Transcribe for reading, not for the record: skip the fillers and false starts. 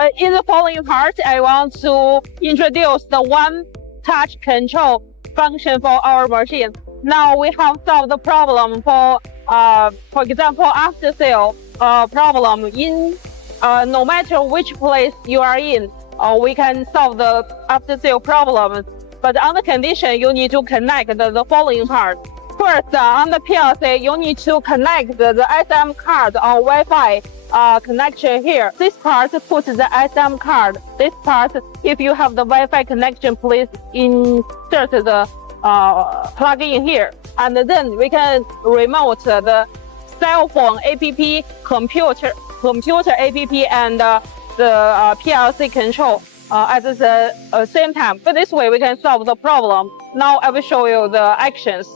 In the following part, I want to introduce the one touch control function for our machine. Now we have solved the problem for example, after sale problem in no matter which place you are in, we can solve the after sale problem. But on the condition, you need to connect the following part. First, on the PLC, you need to connect the SM card or Wi-Fi connection here. This part puts the SM card. This part, if you have the Wi-Fi connection, please insert the plug in here. And then we can remote the cell phone app, computer app, and the PLC control at the same time. But this way we can solve the problem. Now I will show you the actions.